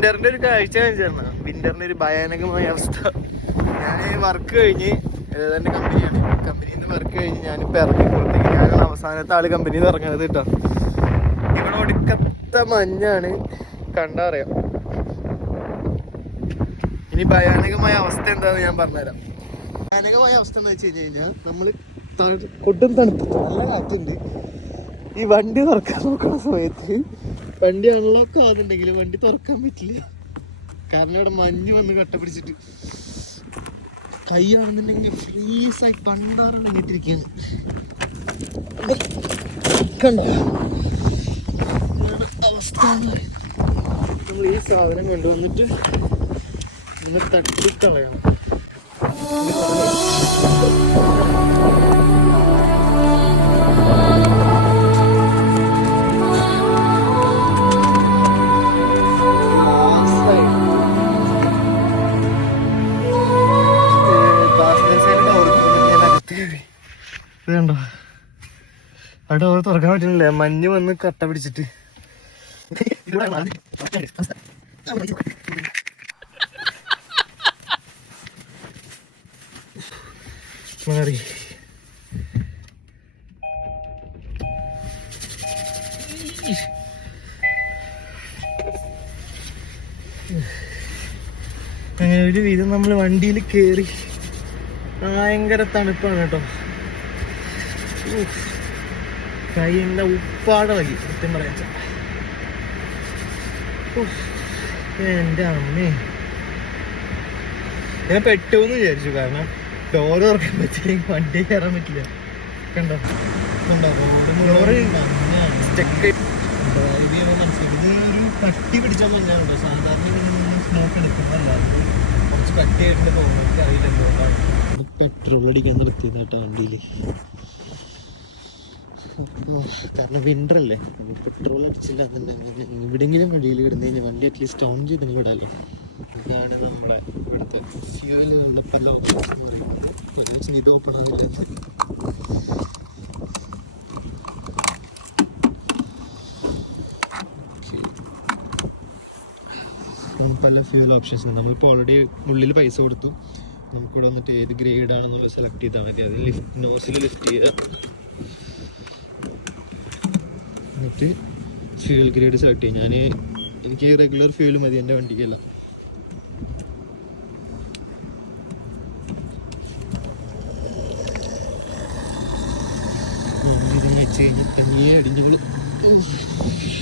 വിന്ററിന്റെ ഒരു കാഴ്ച കാണിച്ചായിരുന്നു. വിന്ററിന്റെ ഒരു ഭയാനകമായ അവസ്ഥ. ഞാൻ വർക്ക് കഴിഞ്ഞ്, എന്റെ കമ്പനിയാണ്, കമ്പനിയിൽ നിന്ന് വർക്ക് കഴിഞ്ഞ് ഞാനിപ്പോൾ ഇറങ്ങി പുറത്തേക്ക്. ഞാനാണ് അവസാനത്തെ ആള് കമ്പനിയിൽ നിന്ന് ഇറങ്ങണത് കേട്ടോ. ഇവിടെ ഒടുക്കത്ത മഞ്ഞാണ്, കണ്ടാ അറിയാം. ഇനി ഭയാനകമായ അവസ്ഥ എന്താണെന്ന് ഞാൻ പറഞ്ഞുതരാം. ഭയാനകമായ അവസ്ഥ എന്ന് വെച്ച് കഴിഞ്ഞാൽ നമ്മള് കൊടും തണുപ്പ്, നല്ല കാറ്റുണ്ട്. ഈ വണ്ടി തുറക്കാൻ നോക്കുന്ന സമയത്ത് വണ്ടി അൺലോക്ക് ആകുന്നുണ്ടെങ്കിൽ വണ്ടി തുറക്കാൻ പറ്റില്ല. കാരണം ഇവിടെ മഞ്ഞ് വന്ന് കട്ട പിടിച്ചിട്ട് കൈയാണെന്നുണ്ടെങ്കിൽ ഫ്രീസായി പണ്ടാറ് വേണ്ടിയിട്ടിരിക്കുകയാണ്. കണ്ടോ അവസ്ഥ. നമ്മൾ ഈ സാധനം കൊണ്ടുവന്നിട്ട് നമ്മൾ തട്ടിക്കളയണം. ണ്ടോ ആ ഡോർ തുറക്കാൻ പറ്റുന്നില്ല, മഞ്ഞ് വന്ന് കട്ട പിടിച്ചിട്ട്. മാറി അങ്ങനെ ഒരു വിധം നമ്മൾ വണ്ടിയിൽ കയറി. ഭയങ്കര തണുപ്പാണ് കേട്ടോ. കൈൻ്റെ ഉപ്പാടെ വഴി സത്യം പറയാ. എൻ്റെ അമ്മേ, ഞാൻ പെട്ടുവെന്ന് വിചാരിച്ചു. കാരണം ഡോറ് തുറക്കാൻ പറ്റില്ലെങ്കിൽ വണ്ടി കയറാൻ പറ്റില്ല. കണ്ടോ സ്റ്റക്ക് മനസ്സിലാക്കി. ഇത് ഒരു കട്ടി പിടിച്ചാൽ മഞ്ഞാണോ. സാധാരണ സ്മോക്ക് എടുക്കുന്നതല്ല, കുറച്ച് കട്ടിയായിട്ട് തോന്നുന്നു. എനിക്ക് അറിയില്ല എന്തുകൊണ്ടാണ്. പെട്രോൾ അടിക്കാൻ നിർത്തിയത് കേട്ടോ വണ്ടിയിൽ. കാരണം വിൻ്റർ അല്ലേ, പെട്രോൾ അടിച്ചില്ല എന്നുണ്ടെങ്കിൽ എവിടെയെങ്കിലും വഴിയിൽ കിടന്നു കഴിഞ്ഞാൽ വണ്ടി അറ്റ്ലീസ്റ്റ് ഓൺ ചെയ്തെങ്കിലും ഇടാമല്ലോ. ഇതാണ് നമ്മുടെ ഇവിടുത്തെ ഫ്യൂവൽ. നമ്മുടെ പല ഓപ്ഷൻ ഇത് ഓപ്പൺ ആകുന്നില്ല. പല ഫ്യൂവൽ ഓപ്ഷൻസ് ഉണ്ട്. നമ്മളിപ്പോൾ ഓൾറെഡി ഉള്ളിൽ പൈസ കൊടുത്തു. നമുക്കിവിടെ വന്നിട്ട് ഏത് ഗ്രേഡ് ആണെന്നുള്ളത് സെലക്ട് ചെയ്താൽ മതി. അത് നോസിൽ ലിഫ്റ്റ് ചെയ്യുക, എന്നിട്ട് ഫ്യൂൽ ഗ്രേഡ് സെലക്ട് ചെയ്യും. എനിക്ക് റെഗുലർ ഫ്യൂൽ മതി എൻ്റെ വണ്ടിക്കല്ല. വെച്ച് കഴിഞ്ഞാൽ തനിയെ അടിഞ്ഞുകൾ.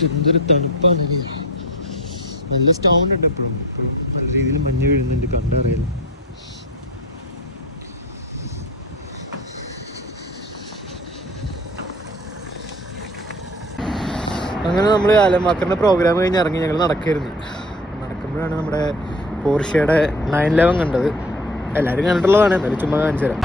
എന്തൊരു തണുപ്പാണ്. നല്ല സ്റ്റൗണ്ട് ഉണ്ട്. എപ്പോഴും നല്ല രീതിയിൽ മഞ്ഞ് വീഴുന്നുണ്ട്, കണ്ടറിയാലോ. അങ്ങനെ നമ്മൾ അലമാക്കറിൻ്റെ പ്രോഗ്രാം കഴിഞ്ഞ് ഇറങ്ങി ഞങ്ങൾ നടക്കായിരുന്നു. നടക്കുമ്പോഴാണ് നമ്മുടെ പോർഷയുടെ 911 കണ്ടത്. എല്ലാവരും കണ്ടിട്ടുള്ളതാണ്, എന്നാലും ചുമ്മാ കാണിച്ചു തരാം.